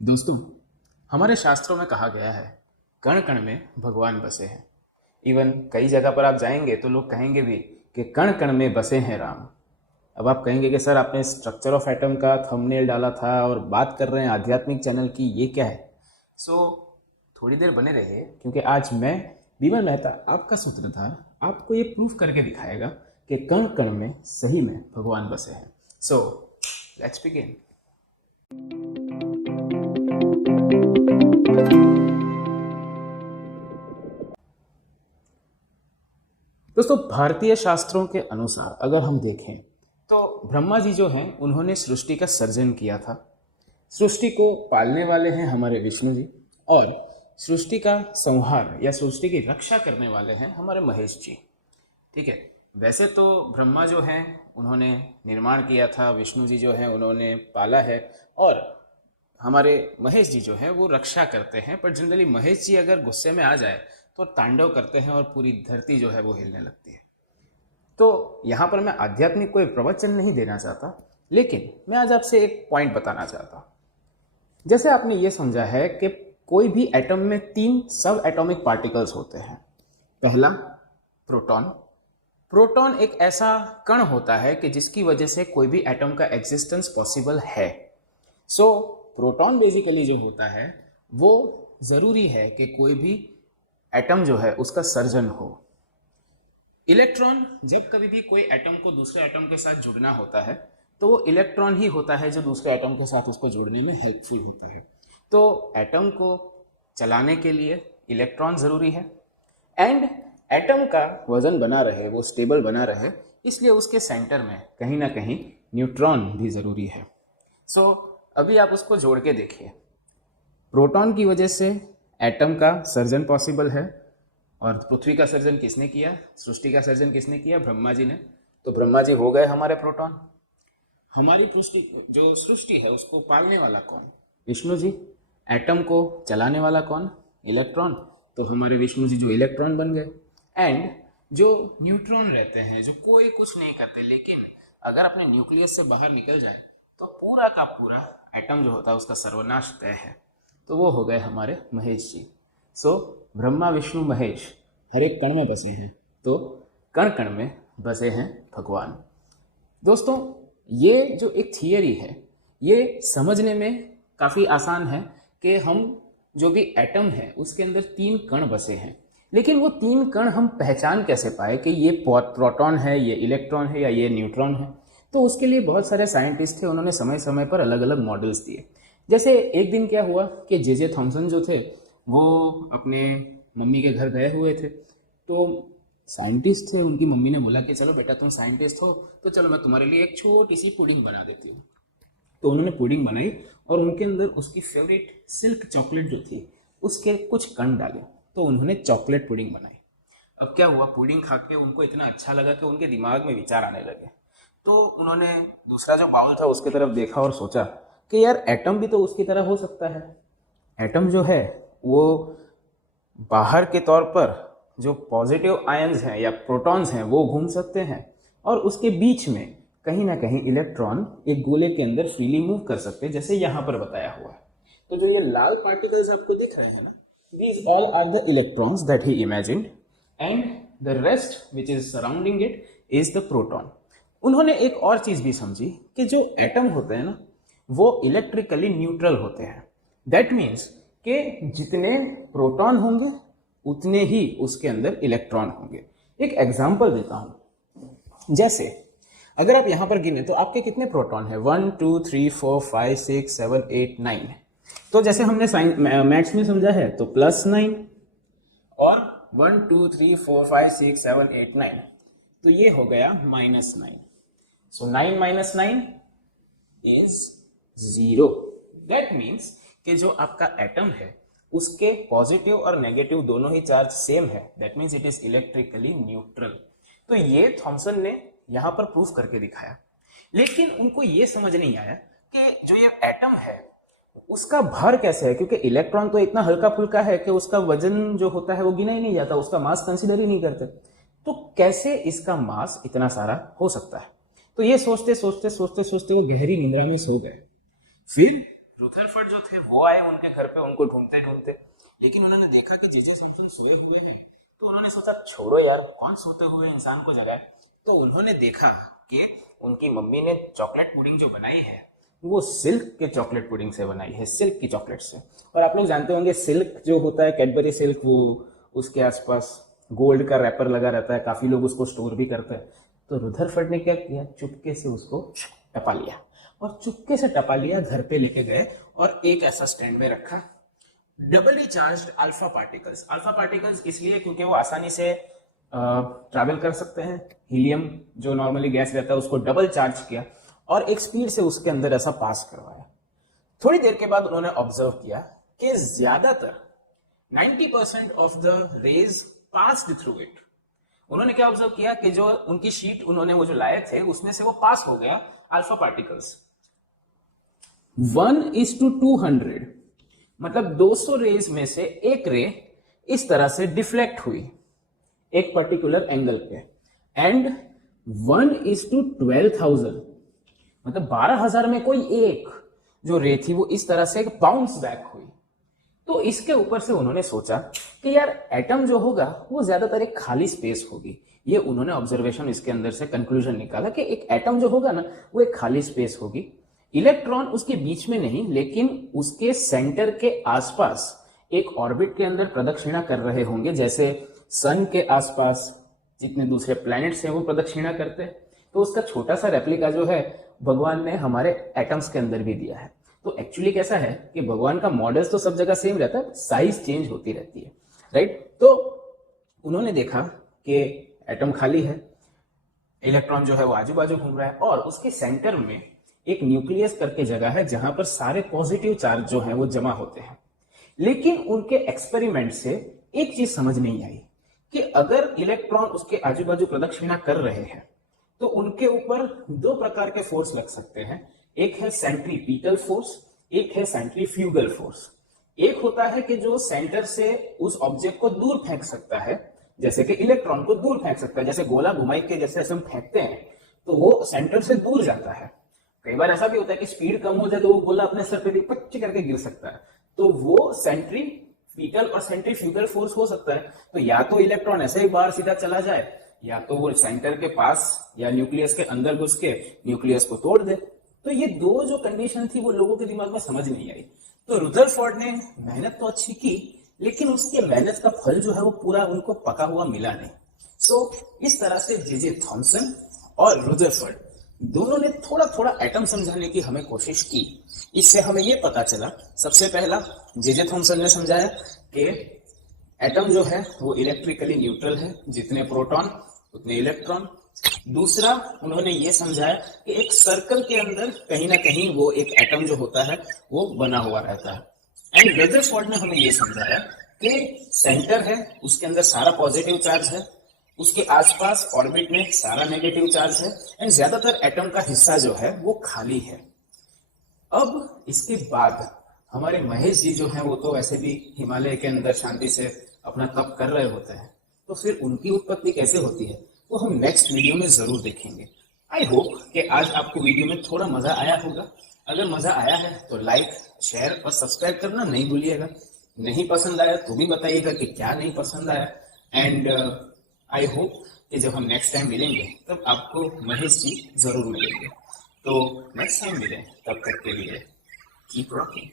दोस्तों, हमारे शास्त्रों में कहा गया है कण कण में भगवान बसे हैं। इवन कई जगह पर आप जाएंगे तो लोग कहेंगे भी कि कण कण में बसे हैं राम। अब आप कहेंगे कि सर आपने स्ट्रक्चर ऑफ एटम का थंबनेल डाला था और बात कर रहे हैं आध्यात्मिक चैनल की, ये क्या है? थोड़ी देर बने रहे क्योंकि आज मैं विमल मेहता, आपका सूत्रधार, आपको ये प्रूफ करके दिखाएगा कि कण कण में सही में भगवान बसे हैं। Let's begin. दोस्तों, भारतीय शास्त्रों के अनुसार अगर हम देखें तो ब्रह्मा जी जो हैं उन्होंने सृष्टि का सर्जन किया था। सृष्टि को पालने वाले हैं हमारे विष्णु जी, और सृष्टि का संहार या सृष्टि की रक्षा करने वाले हैं हमारे महेश जी। ठीक है, वैसे तो ब्रह्मा जो हैं उन्होंने निर्माण किया था, विष्णु जी जो हैं उन्होंने पाला है, और हमारे महेश जी जो है वो रक्षा करते हैं। पर जनरली महेश जी अगर गुस्से में आ जाए तो तांडव करते हैं और पूरी धरती जो है वो हिलने लगती है। तो यहाँ पर मैं आध्यात्मिक कोई प्रवचन नहीं देना चाहता, लेकिन मैं आज आपसे एक पॉइंट बताना चाहता हूँ। जैसे आपने ये समझा है कि कोई भी एटम में 3 सब एटॉमिक पार्टिकल्स होते हैं। पहला प्रोटॉन। प्रोटॉन एक ऐसा कण होता है कि जिसकी वजह से कोई भी एटम का एग्जिस्टेंस पॉसिबल है। प्रोटॉन बेसिकली जो होता है वो ज़रूरी है कि कोई भी एटम जो है उसका सर्जन हो। इलेक्ट्रॉन, जब कभी भी कोई एटम को दूसरे एटम के साथ जुड़ना होता है तो वो इलेक्ट्रॉन ही होता है जो दूसरे एटम के साथ उसको जोड़ने में हेल्पफुल होता है। तो एटम को चलाने के लिए इलेक्ट्रॉन ज़रूरी है, एंड एटम का वजन बना रहे, वो स्टेबल बना रहे, इसलिए उसके सेंटर में कहीं ना कहीं न्यूट्रॉन भी ज़रूरी है। अभी आप उसको जोड़ के देखिए। प्रोटॉन की वजह से एटम का सर्जन पॉसिबल है, और पृथ्वी का सर्जन किसने किया? सृष्टि का सर्जन किसने किया? ब्रह्मा जी ने। तो ब्रह्मा जी हो गए हमारे प्रोटॉन। हमारी जो सृष्टि है उसको पालने वाला कौन? विष्णु जी। एटम को चलाने वाला कौन? इलेक्ट्रॉन। तो हमारे विष्णु जी जो इलेक्ट्रॉन बन गए। एंड जो न्यूट्रॉन रहते हैं, जो कोई कुछ नहीं करते, लेकिन अगर अपने न्यूक्लियस से बाहर निकल जाए तो पूरा का पूरा एटम जो होता है उसका सर्वनाश तय है। तो वो हो गए हमारे महेश जी। ब्रह्मा विष्णु महेश हर एक कण में बसे हैं, तो कण कण में बसे हैं भगवान। दोस्तों, ये जो एक थियरी है ये समझने में काफ़ी आसान है कि हम जो भी एटम है उसके अंदर 3 कण बसे हैं, लेकिन वो 3 कण हम पहचान कैसे पाए कि ये प्रोटॉन है, ये इलेक्ट्रॉन है, या ये न्यूट्रॉन है? तो उसके लिए बहुत सारे साइंटिस्ट थे, उन्होंने समय समय पर अलग अलग मॉडल्स दिए। जैसे एक दिन क्या हुआ कि जे थॉमसन जो थे वो अपने मम्मी के घर गए हुए थे। तो साइंटिस्ट थे, उनकी मम्मी ने बोला कि चलो बेटा तुम साइंटिस्ट हो तो चलो मैं तुम्हारे लिए एक छोटी सी पुडिंग बना देती हूँ। तो उन्होंने पुडिंग बनाई और उनके अंदर उसकी फेवरेट सिल्क चॉकलेट जो थी उसके कुछ कण डाले, तो उन्होंने चॉकलेट पुडिंग बनाई। अब क्या हुआ, पुडिंग खा के उनको इतना अच्छा लगा कि उनके दिमाग में विचार आने लगे। तो उन्होंने दूसरा जो बाउल था उसकी तरफ देखा और सोचा कि यार एटम भी तो उसकी तरह हो सकता है। एटम जो है वो बाहर के तौर पर जो पॉजिटिव आयंस हैं या प्रोटॉन्स हैं वो घूम सकते हैं, और उसके बीच में कहीं ना कहीं इलेक्ट्रॉन एक गोले के अंदर फ्रीली मूव कर सकते हैं, जैसे यहाँ पर बताया हुआ है। तो जो ये लाल पार्टिकल्स आपको दिख रहे हैं ना, these all are the electrons that he imagined, and the rest which is surrounding it is the proton. उन्होंने एक और चीज भी समझी कि जो एटम होते हैं ना वो इलेक्ट्रिकली न्यूट्रल होते हैं। दैट मीन्स कि जितने प्रोटॉन होंगे उतने ही उसके अंदर इलेक्ट्रॉन होंगे। एक एग्जांपल देता हूं, जैसे अगर आप यहां पर गिने तो आपके कितने प्रोटॉन है? 1 2 3 4 5 6 7 8 9। तो जैसे हमने मैथ्स में समझा है तो +9 और 1 2 3 4 5 6 7 8 9, तो ये हो गया -9। 9 - 9 इज 0। दैट मीन्स कि जो आपका एटम है उसके पॉजिटिव और नेगेटिव दोनों ही चार्ज सेम है। That means it is electrically neutral. तो ये थॉमसन ने यहां पर प्रूफ करके दिखाया, लेकिन उनको ये समझ नहीं आया कि जो ये एटम है उसका भर कैसे है, क्योंकि इलेक्ट्रॉन तो इतना हल्का फुल्का है कि उसका वजन जो होता है वो गिना ही नहीं जाता, उसका मास कंसीडर ही नहीं करते। तो कैसे इसका मास इतना सारा हो सकता है? तो ये सोचते सोचते सोचते सोचते वो गहरी निंद्रा में सो गए। फिर रुदरफोर्ड जो थे वो आए उनके घर पे उनको ढूंढते ढूंढते, लेकिन उन्होंने देखा कि जे जे थॉमसन सोए हुए हैं, तो उन्होंने सोचा छोड़ो यार, कौन सोते हुए इंसान को जगाए। तो उन्होंने देखा कि उनकी मम्मी ने चॉकलेट पुडिंग जो बनाई है वो सिल्क के चॉकलेट पुडिंग से बनाई है, सिल्क की चॉकलेट से। और आप लोग जानते होंगे सिल्क जो होता है, कैडबरी सिल्क, वो उसके आसपास गोल्ड का रैपर लगा रहता है, काफी लोग उसको स्टोर भी करते हैं। तो रुदरफोर्ड ने क्या किया, चुपके से उसको टपा लिया, और चुपके से टपा लिया, घर पे लेके गए और एक ऐसा स्टैंड में रखा, doubly charged alpha particles. Alpha particles इसलिए क्योंकि वो आसानी से ट्रैवल कर सकते हैं। हीलियम जो नॉर्मली गैस रहता है उसको डबल चार्ज किया और एक स्पीड से उसके अंदर ऐसा पास करवाया। थोड़ी देर के बाद उन्होंने ऑब्जर्व किया कि ज्यादातर 90% of the rays passed through it. उन्होंने क्या ऑब्जर्व किया कि जो उनकी शीट उन्होंने वो जो लाए थे उसमें से वो पास हो गया अल्फा पार्टिकल्स 1:200, मतलब 200 रेज में से एक रे इस तरह से डिफ्लेक्ट हुई एक पर्टिकुलर एंगल पे, एंड 1:12,000, मतलब 12,000 में कोई एक जो रे थी वो इस तरह से बाउंस बैक हुई। तो इसके ऊपर से उन्होंने सोचा कि यार एटम जो होगा वो ज्यादातर एक खाली स्पेस होगी। ये उन्होंने ऑब्जर्वेशन इसके अंदर से कंक्लूजन निकाला कि एक एटम जो होगा ना वो एक खाली स्पेस होगी, इलेक्ट्रॉन उसके बीच में नहीं लेकिन उसके सेंटर के आसपास एक ऑर्बिट के अंदर प्रदक्षिणा कर रहे होंगे, जैसे सन के आसपास जितने दूसरे प्लैनेट्स हैं वो प्रदक्षिणा करते हैं। तो उसका छोटा सा रेप्लिका जो है भगवान ने हमारे एटम्स के अंदर भी दिया है। तो एक्चुअली कैसा है कि भगवान का मॉडल्स तो सब जगह सेम रहता है, साइज चेंज होती रहती है, राइट। तो उन्होंने देखा कि एटम खाली है, इलेक्ट्रॉन जो है वो आजू बाजू घूम रहा है, और उसके सेंटर में एक न्यूक्लियस करके जगह है जहां पर सारे पॉजिटिव चार्ज जो है वो जमा होते हैं। लेकिन उनके एक्सपेरिमेंट से एक चीज समझ नहीं आई कि अगर इलेक्ट्रॉन उसके आजू बाजू प्रदक्षिणा कर रहे हैं तो उनके ऊपर दो प्रकार के फोर्स लग सकते हैं। एक है सेंट्रीपिटल फोर्स, एक है सेंट्रीफ्यूगल फोर्स। एक होता है कि जो सेंटर से उस ऑब्जेक्ट को दूर फेंक सकता है, जैसे कि इलेक्ट्रॉन को दूर फेंक सकता है, जैसे गोला घुमाई के जैसे हम फेंकते हैं तो वो सेंटर से दूर जाता है। कई बार ऐसा भी होता है कि स्पीड कम हो जाए तो वो गोला अपने सर पे पच्ची करके गिर सकता है, तो वो सेंट्रीपिटल और सेंट्रीफ्यूगल फोर्स हो सकता है। तो या तो इलेक्ट्रॉन ऐसे ही बाहर सीधा चला जाए, या तो वो सेंटर के पास या न्यूक्लियस के अंदर घुस के न्यूक्लियस को तोड़ दे। तो ये दो जो कंडीशन थी वो लोगों के दिमाग में समझ नहीं आई। तो रुदरफोर्ड ने मेहनत तो अच्छी की, लेकिन उसके मेहनत का फल जो है वो पूरा उनको पका हुआ मिला नहीं। सो इस तरह से जे जे थॉमसन और रुदरफोर्ड दोनों ने थोड़ा थोड़ा एटम समझाने की हमें कोशिश की। इससे हमें ये पता चला, सबसे पहला जे जे थॉमसन ने समझाया कि एटम जो है वो इलेक्ट्रिकली न्यूट्रल है, जितने प्रोटॉन उतने इलेक्ट्रॉन। दूसरा उन्होंने ये समझाया कि एक सर्कल के अंदर कहीं ना कहीं वो एक एटम जो होता है वो बना हुआ रहता है। एंड रदरफोर्ड ने हमें ये समझाया कि सेंटर है, उसके अंदर सारा पॉजिटिव चार्ज है, उसके आसपास ऑर्बिट में सारा नेगेटिव चार्ज है, एंड ज्यादातर एटम का हिस्सा जो है वो खाली है। अब इसके बाद हमारे महेश जी जो है वो तो वैसे भी हिमालय के अंदर शांति से अपना तप कर रहे होते हैं, तो फिर उनकी उत्पत्ति कैसे होती है वो हम नेक्स्ट वीडियो में जरूर देखेंगे। आई होप कि आज आपको वीडियो में थोड़ा मजा आया होगा। अगर मजा आया है तो लाइक, शेयर और सब्सक्राइब करना नहीं भूलिएगा। नहीं पसंद आया तो भी बताइएगा कि क्या नहीं पसंद आया। एंड आई होप कि जब हम नेक्स्ट टाइम मिलेंगे तब आपको महेश जी जरूर मिलेंगे। तो नेक्स्ट टाइम मिलें, तब तक के लिए कीप रॉकिंग।